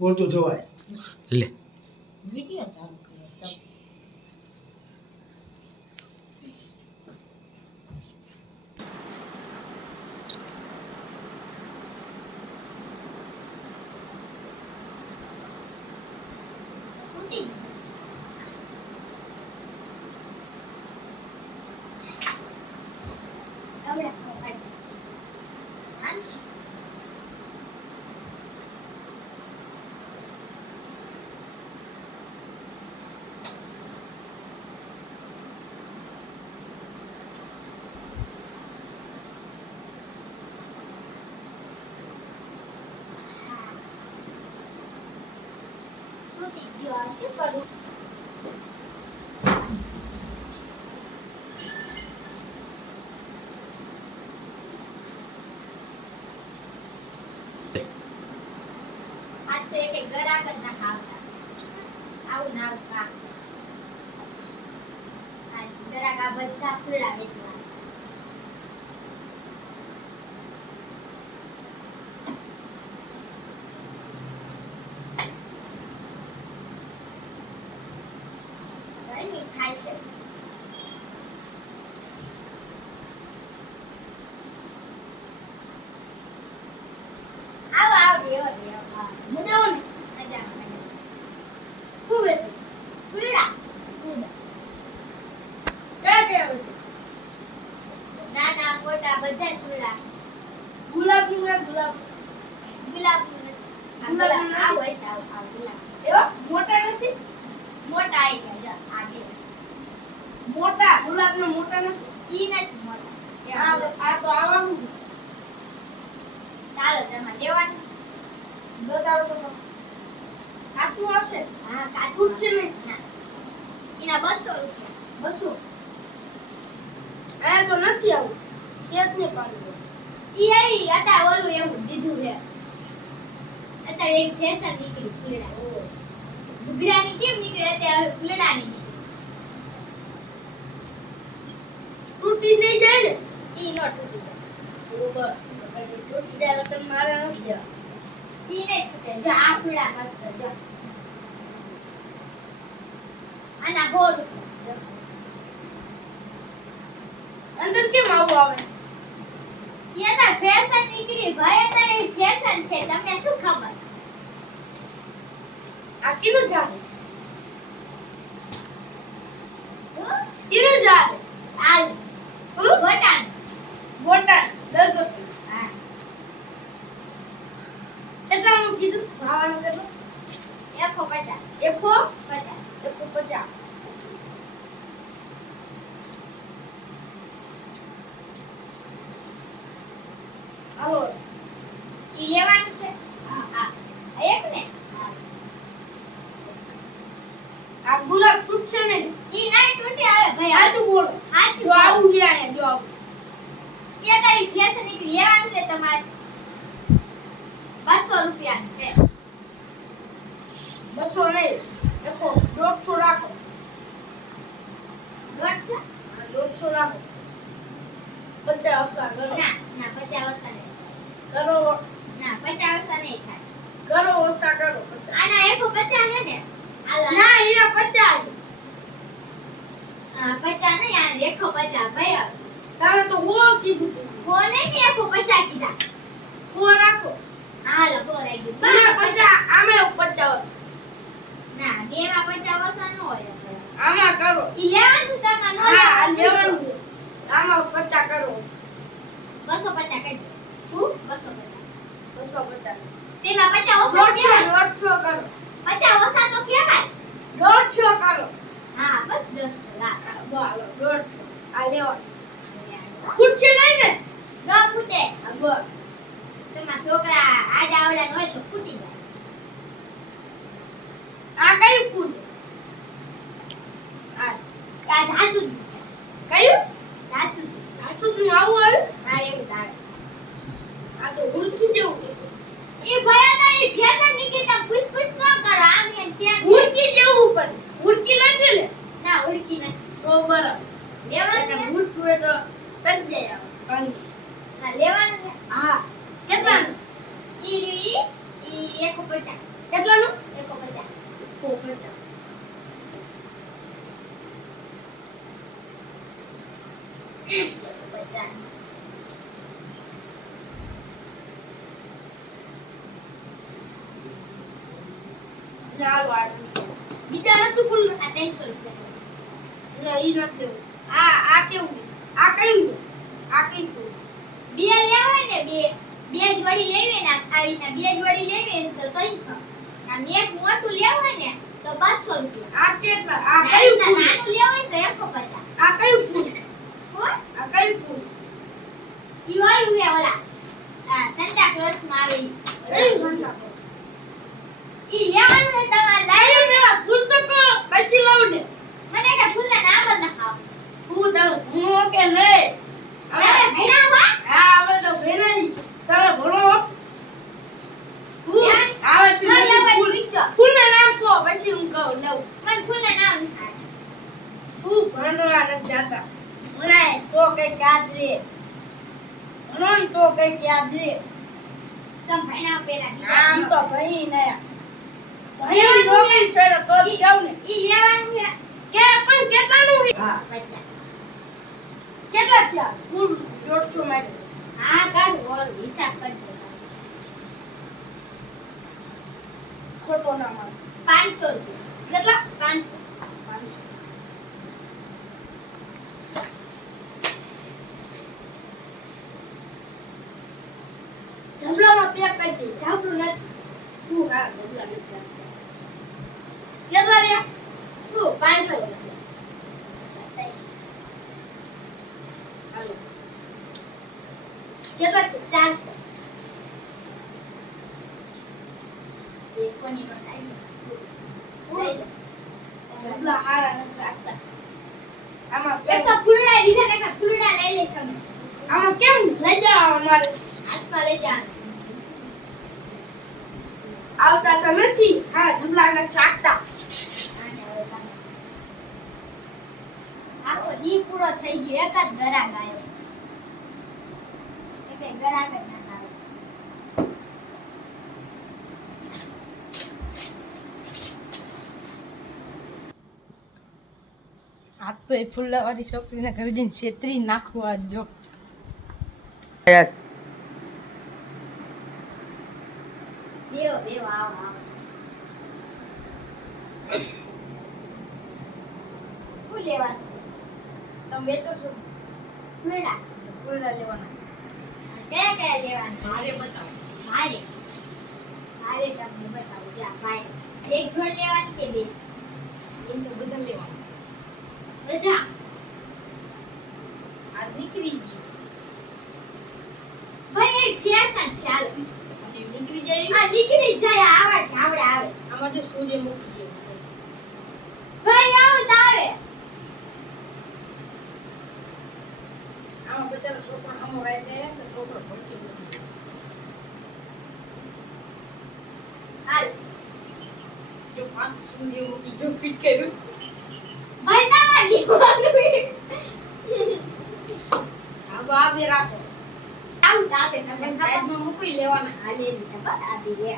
બોલ તો જવાય લે વિડિયો ચાલુ કરે શું કરું આજ તો એક ગરાક જ ના ખાવતા આવું ના કા આ ગરાક આ બધા ફૂલા વેચવા થાય છે આવો આવો બેહો બેહો મુદાઓ ને મજા આવે હું વેચું ફૂલડા ક્યાં ક્યાં વેચું નાના મોટા બધા ફૂલડા ગુલાબનું ના ગુલાબનું આવો હોય છે આવો ગુલાબ એવા મોટા નથી મોટા આઈ ગયા આગે મોટા ગુલાબના મોટા નથી ઈ નથી મોટા આ તો આવવાનું ચાલો તમે લેવાનું બતાવો તો કાટું આવશે હા કાટું છે ને ના એના 200 રૂપિયા 200 આ તો નથી આવું કેત ને પાડું ઈ આઈ હતા ઓલું એવું દીધું છે અત્યારે એક ફેશન નીકળી ફૂલડા ગુગડાની કેમ નીકળે અત્યારે ફૂલડાની નીકળે તૂટી નહીં જાય ને ઈ નો તૂટી જાય બરોબર તૂટી જાય તો મારે નથી ઈ નહીં તૂટે જો આ ફૂલડા મસ્ત જો આના બોલ અંદર કેમ આવું આવે યાર ફેશન નીકળી ભાઈ અત્યારે ફેશન છે તમને શું ખબર આ કિનું જાડે કિનું જાડે આલ બોટાન બોટાન દગો હા કેટલાનું કીધું ભાવાનું કેટલો 150 150 હાલો ઈ લેવાનું છે હા એક ને આ ગુલાબ ફૂટ છે ને ઈ નહીં તૂટી આવે ભાઈ હાચું બોલો હાચું જો આવું હે આયા જો આવું એ તારી ફેશન નીકળી લેવાનું છે તમારે 200 રૂપિયા છે 200 નહીં દેખો 150 રાખો 150 150 રાખો 50 ઓછા કરો ના 50 ઓછા નહીં કરો ના 50 ઓછા નહીં થાય કરો ઓછા કરો 50 આના 150 છે ને ના એના 50 50 નહીં આ 150 ભાઈ તારે તો હો કીધું હો નહીં 150 કીધા હો રાખો હાલો હો રાખી 50 આમે 50 ના બેમાં 50 ઓછા ન હોય આમાં કરો ઈ લેવાનું તમા નો હા લેવાનું આમાં 50 કરો 250 કરી હું 250 તેમાં 50 ઓછા કેવાય 150 કરો 50 ઓછા તો કેવાય 150 કરો હા બસ 10 લાખ બોલો 150 આ લેવાનું ફૂટશે નહીં ને ન ફૂટે હા બસ તમારા છોકરા આડા આવડા ન હોય તો ફૂટી જાય આ કયું ફૂટે આ જાસુ કયું જાસુ નું આવું આવ્યું હા એવું તારે આ તો ઉલકી જેવું એ ભયા ઈ ફેશન નીકળી તા પૂછ ન કરો આમ એમ ત્યાં ઉલકી જેવું પણ ઉલકી નથી ને ના ઉલકી નથી તો બરાબર લેવાનું ઉલટું હોય તો તક જાય ના લેવાનું હા કેટલાનું ઈ ઈ 150. કેટલાનું? 150. 150. બીજા નથી ફૂલ આ 300 રૂપિયા. ના ઈ નથી લેવું. આ કેવું? આ કયું? આ કયું? બે લેવા હોય ને બે જોડી લેવી ને આવી રીતના બે જોડી લેવી ને તો 300. આમ એક મોટું લેવું હોય ને તો 500 રૂપિયા. આ કેટલા? આ કયું? નાનું લેવું હોય તો 150. આ કયું ફૂલ? કોણ? આ કયું ફૂલ? ઈ વાળું હે ઓલા સંતા ક્લોઝ માં આવે ઈ. સંતા ક્લોઝ. ઈ લેવાનું હે તમારે લાવ્યું ને ફૂલ તો કો પછી લાવું ને. મને કે ફૂલના નામ જ ન ખાવ. ફૂલ તમે ભણો કે નહીં? અમે ભણ્યા હો. હા અમે તો ભણ્યા. તમે ભણો? ફૂલ આવે છે ફૂલ. ફૂલના નામ કો પછી હું કહું લઉં. મને ફૂલના નામ ન થાય. ફૂલ ભણવા નથી જાતા. ભણાય તો કઈ યાદ રહે. ભણો ને તો કઈ યાદ રહે. તમે ભણ્યા પેલા બીજા આમ તો ભણી નયા. ભણી નોકરી છોડો તો જ જાવ ને. ઈ લેવાનું છે કે પણ કેટલાનું છે? હા 50. કેટલા થયા? ફૂલ 150 માં. હા કર ઓર હિસાબ કરજો. ખોટો ના માર. 500 રૂપિયા. કેટલા? 500. જબલામાં પેક કરી દે. જાબલું નથી. હું હા જબલા નથી. કેટલા રે? હું 500 રૂપિયા. હાલો. કેટલા છે? 400. એક કોની નોટ આવી. જબલા હારા નથી રાખતા. આમાં એક તો ફૂલડા દીધા ને ફૂલડા લઈ લે સમ. આમાં કેમ લઈ જાવ અમારે? હાથમાં લઈ જા. આવતા તો નથી. હારા જબલા નથી રાખતા. આખો દી પૂરો થઈ ગયો. એક જ ગરાક આવ્યો. એક ગરાક જ ના આવ્યો. હાથ તો એ ફૂલવાળી છોકરીને ઘરે જઈને છેતરી નાખવા જો. બેવ આવો. શું લેવાનું? તમે વેચો છો? ફૂલડા. ફૂલડા લેવાના. કયા લેવાના? મારે બતાવો. મારે તમને બતાવું. જા ભાઈ એક જોડ લેવાની કે બે? એમ તો બધા લેવાના. બધા આ નીકળી ગયું. ભાઈ એક ફેશન ચાલે. અને નીકળી જાય. આ નીકળી જાય. આવા ઝાવડા આવે. આમાં જો સૂર્ય મૂકી ગયો. ભાઈ આવું તો આવે. આમાં બચારો છોકરો આમો રાઈ જાય તો છોકરો ભટકી ગયો. હાલ જો પાંચ સૂર્ય મૂકી જો ફિટ કર્યું. ભાઈ તમારે લેવાનું. આ બે રાખો. આવું તો આપે તમને સાઈડમાં મૂકી લેવાના. હા લે લીધા બસ આપી લે.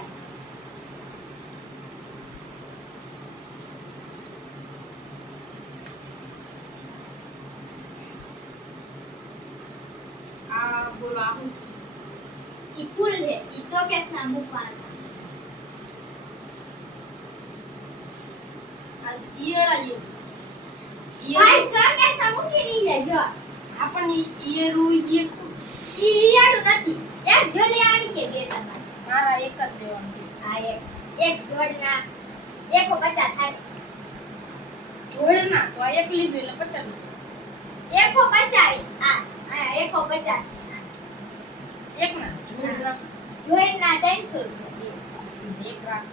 આ બોલો આ હું ઈ ફૂલ છે. ઈ શોકેસ ના મૂકવાના. આ ઈયળા જેવું. ભાઈ શોકેસ ના મૂકી નહીં જાય જો. આપણને ઈયળું ઈયળ શું? ઈ રિયાડું નથી. એક જોડ લેવાની કે બે તમારે? મારા એક જ લેવાનું છે. હા એક જોડના 150 થાય. જોડે ના તો આ એક લીધું એટલે 50 150. હા 150. એક ના જોડે જોડના 300 રૂપિયા. એક રાખ.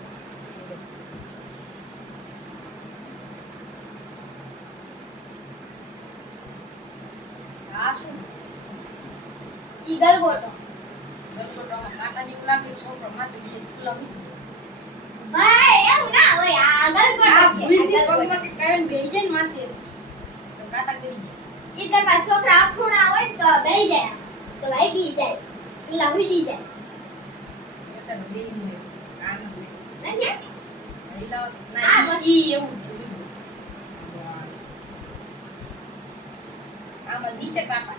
આ શું? ઈ ગલગોટો. છોકરામાં કાંટા જેવું લાગે. છોકરો માથે બે ફૂલા મૂકી દે. ભાઈ એવું ના હોય. આ ગલગોટો આ છે. ભૂલથી આ ગલગોટો. પગમાં કે કાંઈ બેહી જાય ને માથે તો કાંટા કરી જાય. ઈ તમારા છોકરા અફુણા હોય ને તો બેહી જાય. તો વાગી જાય. પેલા ઉડી જાય. બચારો બેહી ન હોય. નથી હિલાવ આ ના બસ. ઈ એવું છે આમાં નીચે કાપા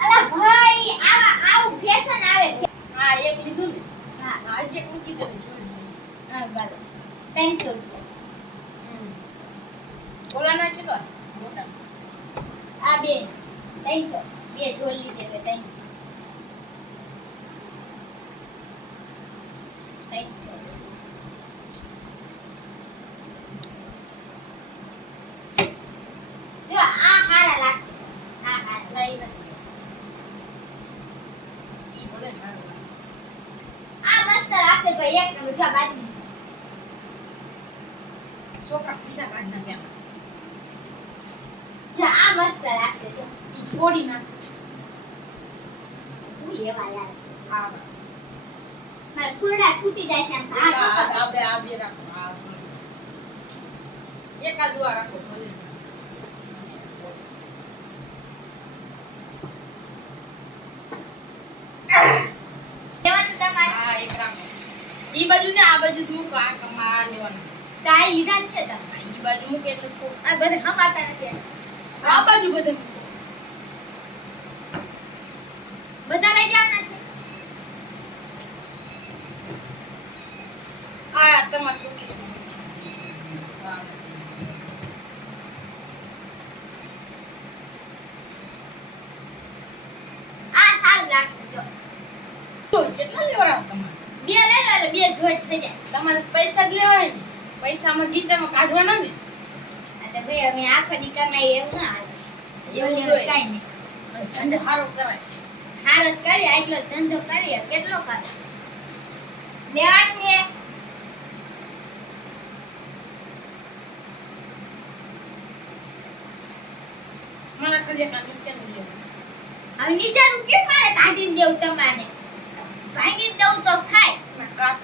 અલા ભાઈ આવું ફેશન આવે હા એક લીધું ને હા આજે મૂકી દે ને છોડી દે હા બસ 300 ઓલા ના છે તો મોટા આ બે 300 બે જોડ લીધે એટલે 300 જો આ હારા લાગશે આ હારા નહીં નથી ઈ બોલે હારું આ મસ્ત લાગશે ભાઈ એક નંબર જો આ બાજુ છોકરા પૈસા કાઢ નાખ્યા જો આ મસ્ત લાગશે જો ઈ છોડી નાખ હું લેવા યાર હા મારા ફૂલડા તૂટી જાય છે આમ ઘા આ બે રાખો આ એકાદ દુઆ રાખો ભલે લેવાનું તમારે હા એક રાખો ઈ બાજુ ને આ બાજુ જ મૂકો આ કમા લેવાનું કાઈ લીધા જ છે તમે ઈ બાજુ મૂકે એટલે તો આ બધે હમાતા નથી આ બાજુ બધે મૂકો બધા લઈ જવાના છે આ તમાર શોકેસ આ સારું લાગશે જો તો કેટલા લેવરાવ તમારે બે લઈ લો એટલે બે જોડ થઈ જાય તમારે પૈસા જ લેવાય ને પૈસામાં ગીચામાં કાઢવાના ને આ તો ભાઈ અમે આખો દી કમાઈ એવું ના હાલે એવું એવું જોઈએ. કાઈ નહીં ધંધો સારો કરાય હારો જ કરીએ એટલો ધંધો કરીએ કેટલો કરે લેવાનું છે મારા ખાલી એક આ નીચેનું લેવું હવે નીચેનું કેમ મારે કાઢીને દેવું તમારે ભાંગીને દેવું તો થાય ના કાપ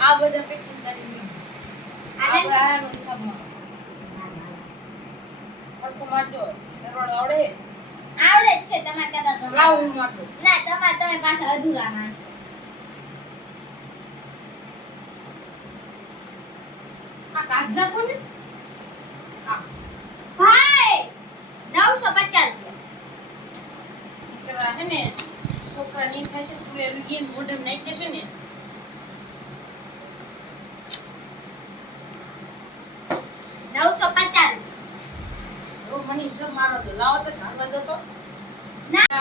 આ બધા પેકિંગ કરી લ્યો આને આ આનો હિસાબ માં પડકો મારજો સરવાળો આવડે આવડે જ છે તમારે કદાચ તો લાવ હું મારજો ના તમે પાછા અધૂરા માન આ કાઢ નાખો ને આ ભાઈ 950 કરા હે ને છોકરા ની થાય છે તું એનું ઈ મોઢમ નાખી દેશે ને 950 ઓ મને હિસાબ મારો દો લાવો તો જાણવા દો તો ના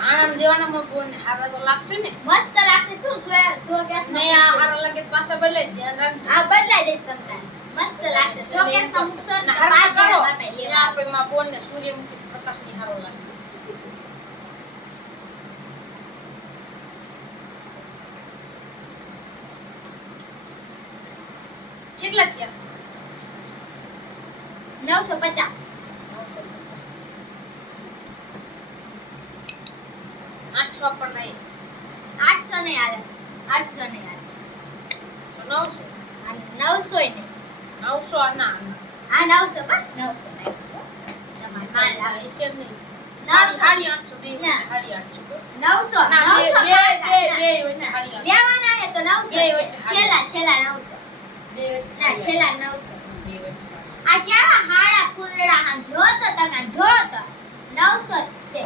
આણામ દેવાના બોલ હારા તો લાગશે ને મસ્ત લાગશે શું સો ગેસ નહીં આ હારા લાગે તો પાછા બદલે ધ્યાન રાખ આ બદલાઈ દેશ તમને મસ્ત લાગશે સો ગેસ તો મૂકશો ને ના હારા કરો માટે આ લેવા આપે માં બોલ ને સૂર્યમુખી પ્રકાશ ની હારો લાગે કેટલા થયા 950 800 પણ નહીં 800 નહીં હાલે 800 નહીં હાલે તો 900 આ 900 ય નહીં 900 ના આ 900 બસ 900 નહીં તમારે માલ આવે ના એશિયન નહીં 900 સાડી 800 નહીં ના. સાડી 800 બસ 900 ના, બે- 900 બે વચ્ચે સાડી આવે. લેવાના હે તો 900 બે વચ્ચે સાડી છેલ્લા 900 બે વચ્ચે ના સાડી છેલ્લા આવે. 900 બે વચ્ચે આ કેવા હાડા ફૂલડા આમ જો તો તમે આમ જો તો 900 તે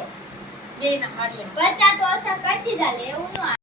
બે ના સાડી આવે. 50 તો અસર કરી દીધા લે એવું ન